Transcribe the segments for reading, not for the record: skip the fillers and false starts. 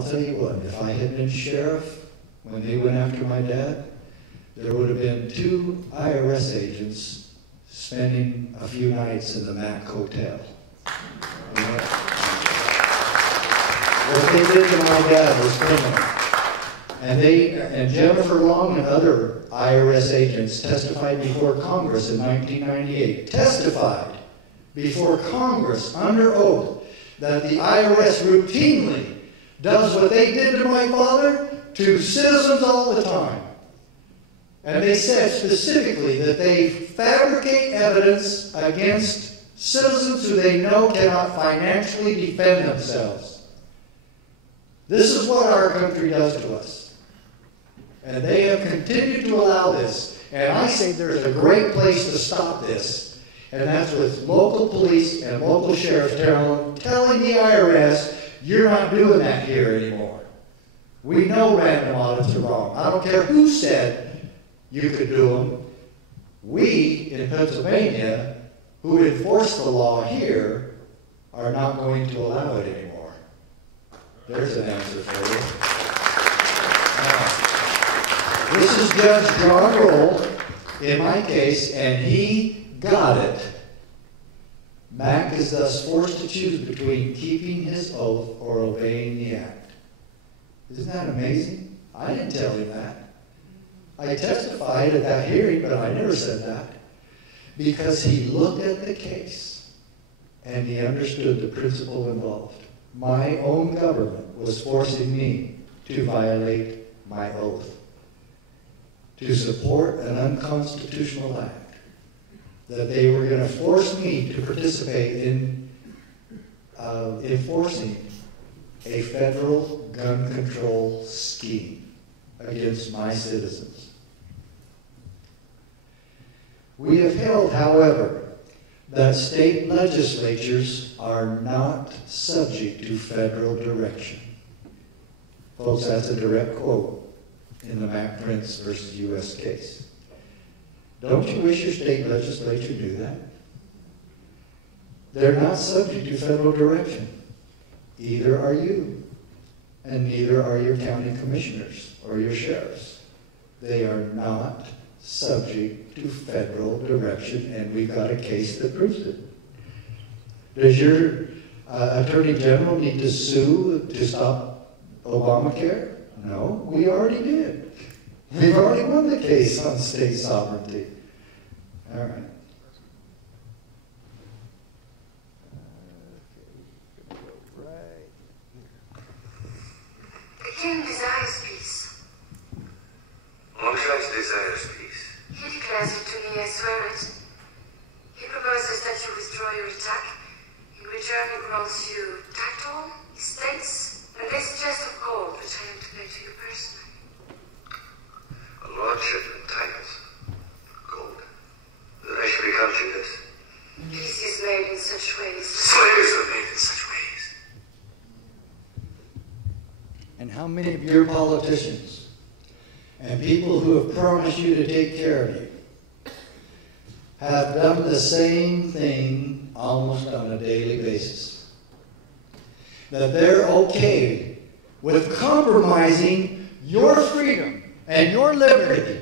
I'll tell you what, if I had been sheriff when they went after my dad, there would have been 2 IRS agents spending a few nights in the Mack hotel. You know? What they did to my dad was criminal. And Jennifer Long and other IRS agents testified before Congress in 1998. Testified before Congress under oath that the IRS routinely does what they did to my father to citizens all the time. And they said specifically that they fabricate evidence against citizens who they know cannot financially defend themselves. This is what our country does to us. And they have continued to allow this. And I say there's a great place to stop this. And that's with local police and local sheriffs telling the IRS, you're not doing that here anymore. We know random audits are wrong. I don't care who said you could do them. We, in Pennsylvania, who enforce the law here, are not going to allow it anymore. There's an answer for you. This is Judge John Roll, in my case, and he got it. Mack is thus forced to choose between keeping his oath or obeying the act. Isn't that amazing? I didn't tell him that. I testified at that hearing, but I never said that. Because he looked at the case and he understood the principle involved. My own government was forcing me to violate my oath, to support an unconstitutional act, that they were going to force me to participate in enforcing a federal gun control scheme against my citizens. We have held, however, that state legislatures are not subject to federal direction. Folks, that's a direct quote in the Mack Prince versus U.S. case. Don't you wish your state legislature knew that? They're not subject to federal direction. Either are you, and neither are your county commissioners or your sheriffs. They are not subject to federal direction, and we've got a case that proves it. Does your Attorney General need to sue to stop Obamacare? No, we already did. We've already won the case on state sovereignty. All right. The king desires peace. Moshe desires peace. He declares it to me, I swear it. He proposes that you withdraw your attack. In return, he grants you title, estates, and this chest of gold, which I am to pay to you personally. A lordship and titles. Gold. That I should become to this. Peace is made in such ways. Slaves are made in such ways. And how many of your politicians and people who have promised you to take care of you have done the same thing almost on a daily basis? That they're okay with compromising your freedom and your liberty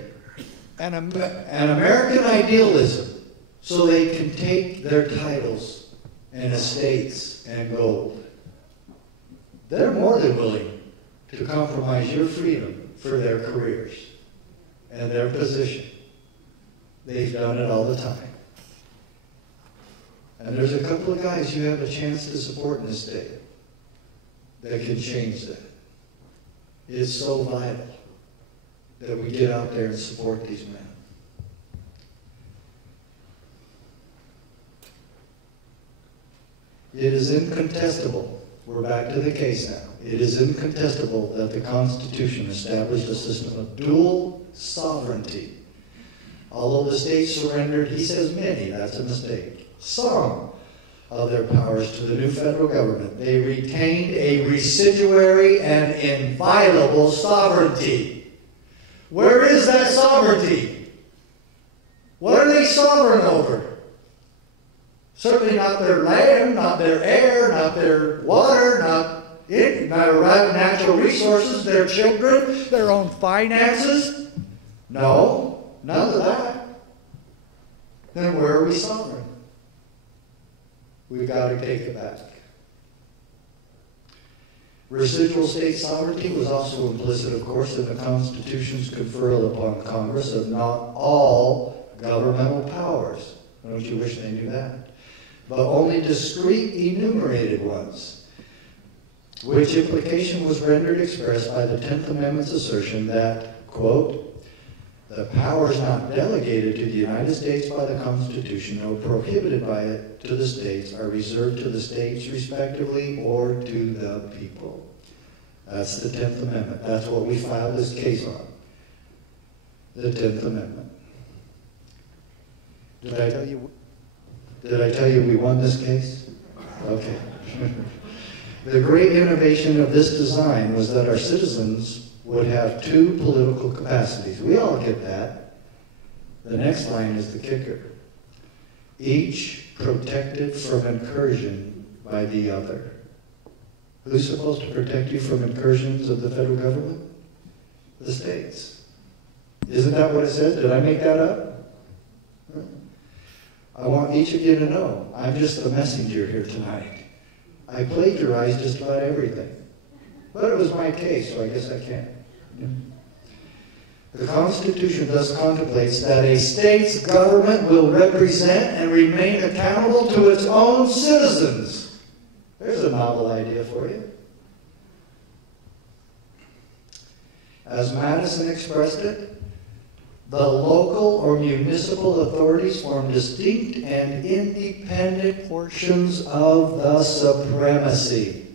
and American idealism so they can take their titles and estates and gold. They're more than willing to compromise your freedom for their careers and their position. They've done it all the time. And there's a couple of guys you have a chance to support in this state that can change that. It's so vital that we get out there and support these men. It is incontestable. We're back to the case now. It is incontestable that the Constitution established a system of dual sovereignty. Although the states surrendered, he says many, that's a mistake, some of their powers to the new federal government, they retained a residuary and inviolable sovereignty. Where is that sovereignty? What are they sovereign over? Certainly not their land, not their air, not their water, not natural resources, their children, their own finances? No, none of that. Then where are we sovereign? We've got to take it back. Residual state sovereignty was also implicit, of course, in the Constitution's conferral upon Congress of not all governmental powers. Don't you wish they knew that? But only discrete enumerated ones, which implication was rendered express by the 10th Amendment's assertion that, quote, the powers not delegated to the United States by the Constitution or prohibited by it to the states are reserved to the states respectively or to the people. That's the 10th Amendment. That's what we filed this case on. The 10th Amendment. Did I tell you we won this case? Okay. The great innovation of this design was that our citizens would have two political capacities. We all get that. The next line is the kicker. Each protected from incursion by the other. Who's supposed to protect you from incursions of the federal government? The states. Isn't that what it says? Did I make that up? I want each of you to know, I'm just the messenger here tonight. I plagiarized just about everything. But it was my case, so I guess I can. The Constitution thus contemplates that a state's government will represent and remain accountable to its own citizens. There's a novel idea for you. As Madison expressed it, the local or municipal authorities form distinct and independent portions of the supremacy.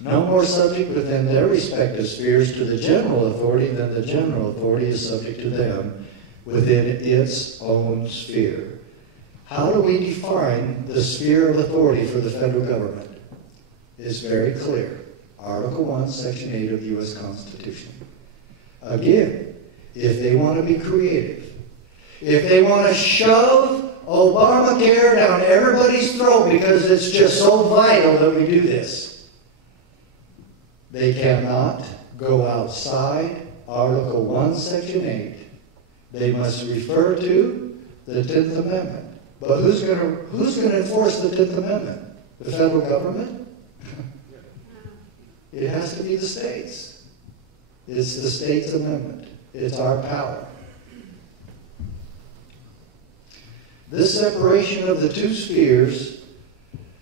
No more subject within their respective spheres to the general authority than the general authority is subject to them within its own sphere. How do we define the sphere of authority for the federal government? It's very clear. Article 1, Section 8 of the U.S. Constitution. Again, if they want to be creative, if they want to shove Obamacare down everybody's throat because it's just so vital that we do this, they cannot go outside Article 1, Section 8. They must refer to the 10th Amendment. But who's going to enforce the 10th Amendment? The federal government? It has to be the states. It's the state's amendment. It's our power. This separation of the two spheres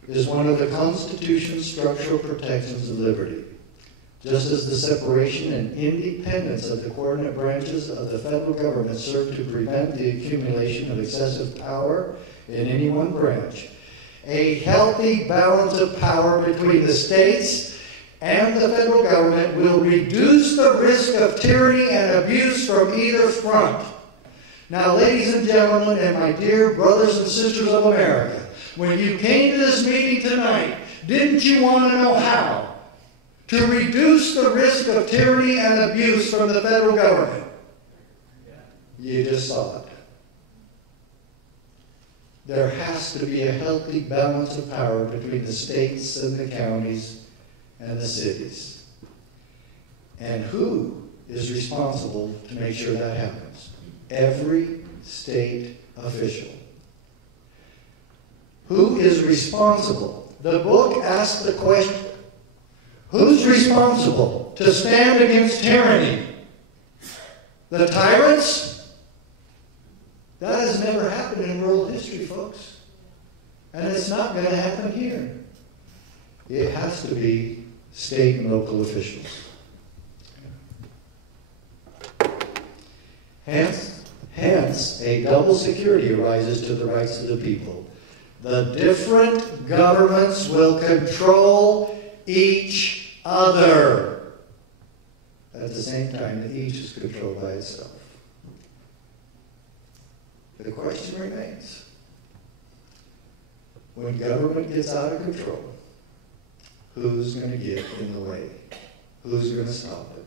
is one of the Constitution's structural protections of liberty. Just as the separation and independence of the coordinate branches of the federal government serve to prevent the accumulation of excessive power in any one branch, a healthy balance of power between the states and the federal government will reduce the risk of tyranny and abuse from either front. Now, ladies and gentlemen, and my dear brothers and sisters of America, when you came to this meeting tonight, didn't you want to know how to reduce the risk of tyranny and abuse from the federal government? You just saw it. There has to be a healthy balance of power between the states and the counties and the cities. And who is responsible to make sure that happens? Every state official. Who is responsible? The book asks the question, who's responsible to stand against tyranny? The tyrants? That has never happened in world history, folks. And it's not going to happen here. It has to be state and local officials. Hence, a double security arises to the rights of the people. The different governments will control each other. At the same time, that each is controlled by itself. The question remains, when government gets out of control, who's going to get in the way? Who's going to stop it?